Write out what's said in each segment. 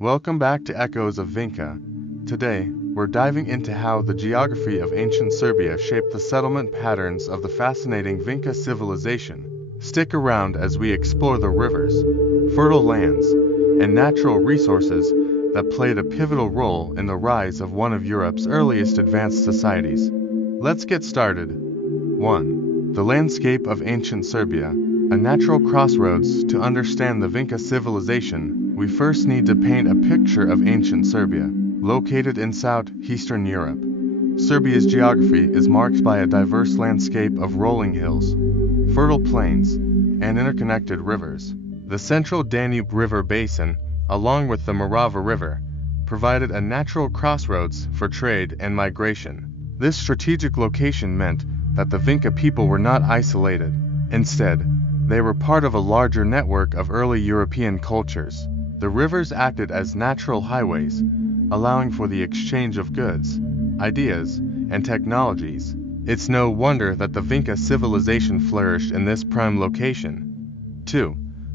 Welcome back to Echoes of Vinca. Today, we're diving into how the geography of ancient Serbia shaped the settlement patterns of the fascinating Vinca civilization. Stick around as we explore the rivers, fertile lands, and natural resources that played a pivotal role in the rise of one of Europe's earliest advanced societies. Let's get started. 1. The landscape of ancient Serbia, a natural crossroads. To understand the Vinca civilization, we first need to paint a picture of ancient Serbia. Located in southeastern Europe, Serbia's geography is marked by a diverse landscape of rolling hills, fertile plains, and interconnected rivers. The central Danube River basin, along with the Morava River, provided a natural crossroads for trade and migration. This strategic location meant that the Vinca people were not isolated. Instead, they were part of a larger network of early European cultures. The rivers acted as natural highways, allowing for the exchange of goods, ideas, and technologies. It's no wonder that the Vinca civilization flourished in this prime location. 2.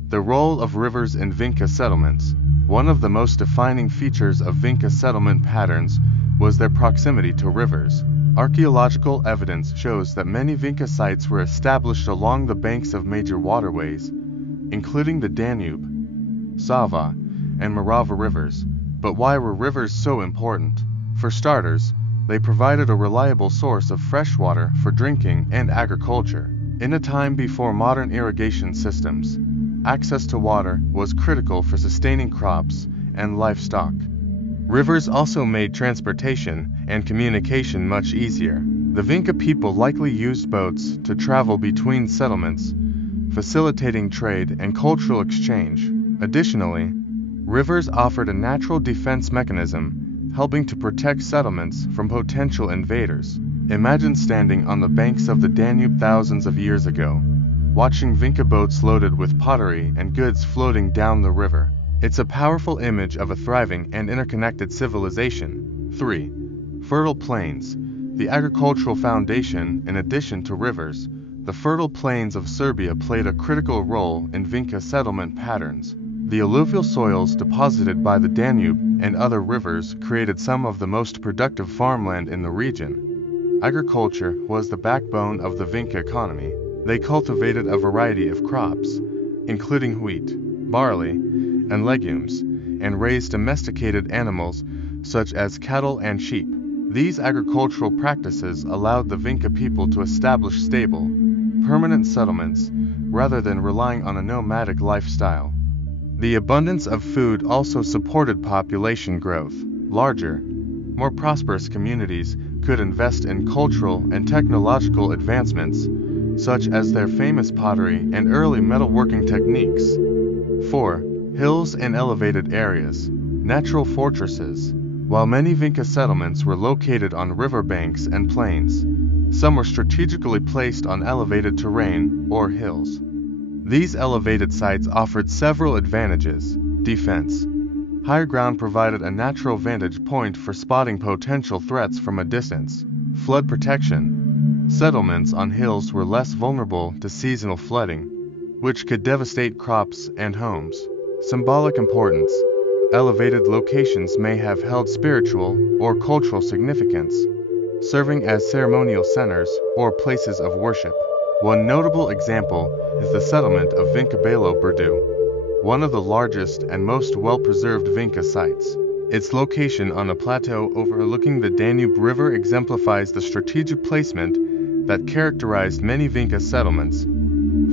The role of rivers in Vinca settlements. One of the most defining features of Vinca settlement patterns was their proximity to rivers. Archaeological evidence shows that many Vinca sites were established along the banks of major waterways, including the Danube, Sava, and Morava rivers. But why were rivers so important? For starters, they provided a reliable source of fresh water for drinking and agriculture. In a time before modern irrigation systems, access to water was critical for sustaining crops and livestock. Rivers also made transportation and communication much easier. The Vinca people likely used boats to travel between settlements, facilitating trade and cultural exchange. Additionally, rivers offered a natural defense mechanism, helping to protect settlements from potential invaders. Imagine standing on the banks of the Danube thousands of years ago, watching Vinca boats loaded with pottery and goods floating down the river. It's a powerful image of a thriving and interconnected civilization. 3. Fertile plains. The agricultural foundation. In addition to rivers, the fertile plains of Serbia played a critical role in Vinca settlement patterns. The alluvial soils deposited by the Danube and other rivers created some of the most productive farmland in the region. Agriculture was the backbone of the Vinca economy. They cultivated a variety of crops, including wheat, barley, and legumes, and raised domesticated animals such as cattle and sheep. These agricultural practices allowed the Vinca people to establish stable, permanent settlements rather than relying on a nomadic lifestyle. The abundance of food also supported population growth. Larger, more prosperous communities could invest in cultural and technological advancements, such as their famous pottery and early metalworking techniques. 4. Hills and elevated areas. Natural fortresses. While many Vinca settlements were located on riverbanks and plains, some were strategically placed on elevated terrain or hills. These elevated sites offered several advantages. Defense. Higher ground provided a natural vantage point for spotting potential threats from a distance. Flood protection. Settlements on hills were less vulnerable to seasonal flooding, which could devastate crops and homes. Symbolic importance. Elevated locations may have held spiritual or cultural significance, serving as ceremonial centers or places of worship. One notable example is the settlement of Vinca Belo Brdu, one of the largest and most well-preserved Vinca sites. Its location on a plateau overlooking the Danube River exemplifies the strategic placement that characterized many Vinca settlements.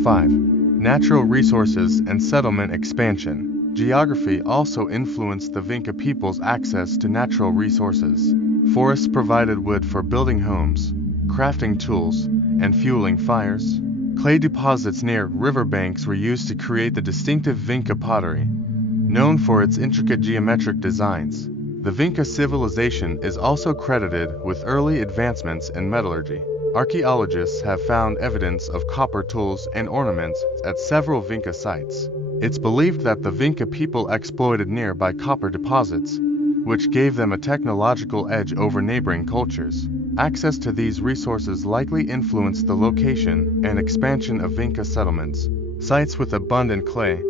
5. Natural resources and settlement expansion. Geography also influenced the Vinca people's access to natural resources. Forests provided wood for building homes, crafting tools, and fueling fires. Clay deposits near riverbanks were used to create the distinctive Vinca pottery, known for its intricate geometric designs. The Vinca civilization is also credited with early advancements in metallurgy. Archaeologists have found evidence of copper tools and ornaments at several Vinca sites. It's believed that the Vinca people exploited nearby copper deposits, which gave them a technological edge over neighboring cultures. Access to these resources likely influenced the location and expansion of Vinca settlements. Sites with abundant clay,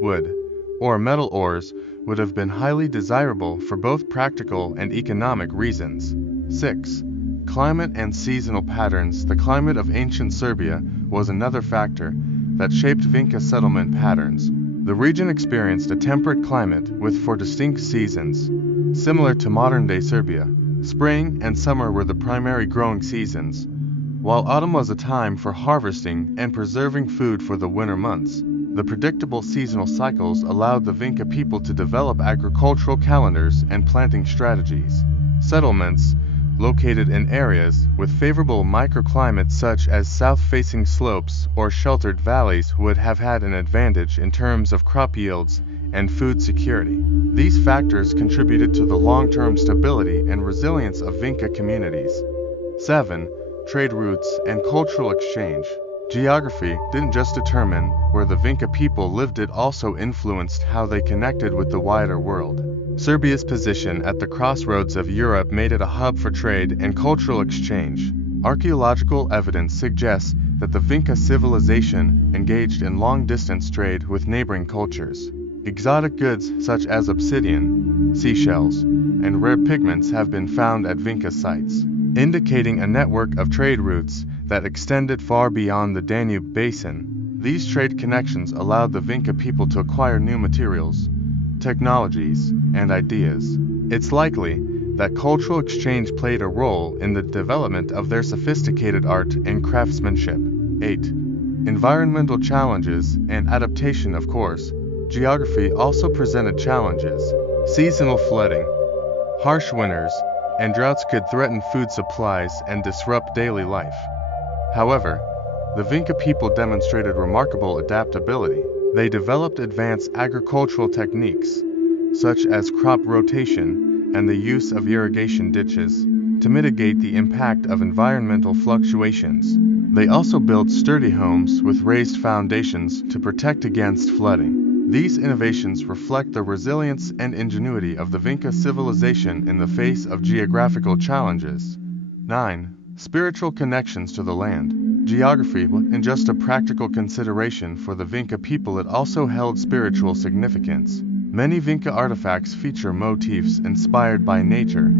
wood, or metal ores would have been highly desirable for both practical and economic reasons. 6. Climate and seasonal patterns. The climate of ancient Serbia was another factor that shaped Vinca settlement patterns. The region experienced a temperate climate with 4 distinct seasons. Similar to modern-day Serbia, spring and summer were the primary growing seasons, while autumn was a time for harvesting and preserving food for the winter months. The predictable seasonal cycles allowed the Vinca people to develop agricultural calendars and planting strategies. Settlements located in areas with favorable microclimates such as south-facing slopes or sheltered valleys would have had an advantage in terms of crop yields and food security. These factors contributed to the long-term stability and resilience of Vinca communities. 7. Trade routes and cultural exchange. Geography didn't just determine where the Vinca people lived, it also influenced how they connected with the wider world. Serbia's position at the crossroads of Europe made it a hub for trade and cultural exchange. Archaeological evidence suggests that the Vinca civilization engaged in long-distance trade with neighboring cultures. Exotic goods such as obsidian, seashells, and rare pigments have been found at Vinca sites, indicating a network of trade routes that extended far beyond the Danube basin. These trade connections allowed the Vinca people to acquire new materials, technologies, and ideas. It's likely that cultural exchange played a role in the development of their sophisticated art and craftsmanship. 8. Environmental challenges and adaptation. Of course, geography also presented challenges. Seasonal flooding, harsh winters, and droughts could threaten food supplies and disrupt daily life. However, the Vinca people demonstrated remarkable adaptability. They developed advanced agricultural techniques, such as crop rotation and the use of irrigation ditches, to mitigate the impact of environmental fluctuations. They also built sturdy homes with raised foundations to protect against flooding. These innovations reflect the resilience and ingenuity of the Vinca civilization in the face of geographical challenges. 9. Spiritual connections to the land. Geography wasn't just a practical consideration for the Vinca people, it also held spiritual significance. Many Vinca artifacts feature motifs inspired by nature,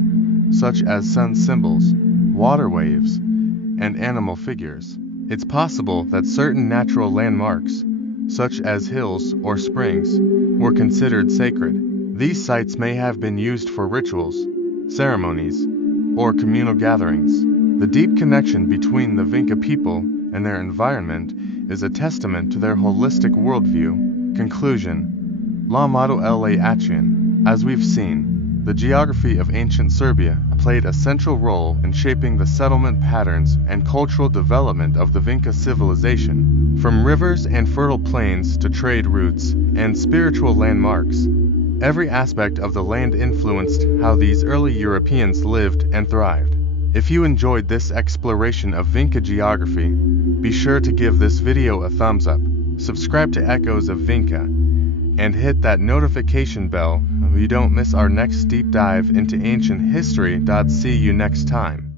such as sun symbols, water waves, and animal figures. It's possible that certain natural landmarks, such as hills or springs, were considered sacred. These sites may have been used for rituals, ceremonies, or communal gatherings. The deep connection between the Vinca people and their environment is a testament to their holistic worldview. Conclusion. La Modo la Action. As we've seen, the geography of ancient Serbia played a central role in shaping the settlement patterns and cultural development of the Vinca civilization. From rivers and fertile plains to trade routes and spiritual landmarks, every aspect of the land influenced how these early Europeans lived and thrived. If you enjoyed this exploration of Vinca geography, be sure to give this video a thumbs up, subscribe to Echoes of Vinca, and hit that notification bell so you don't miss our next deep dive into ancient history. See you next time.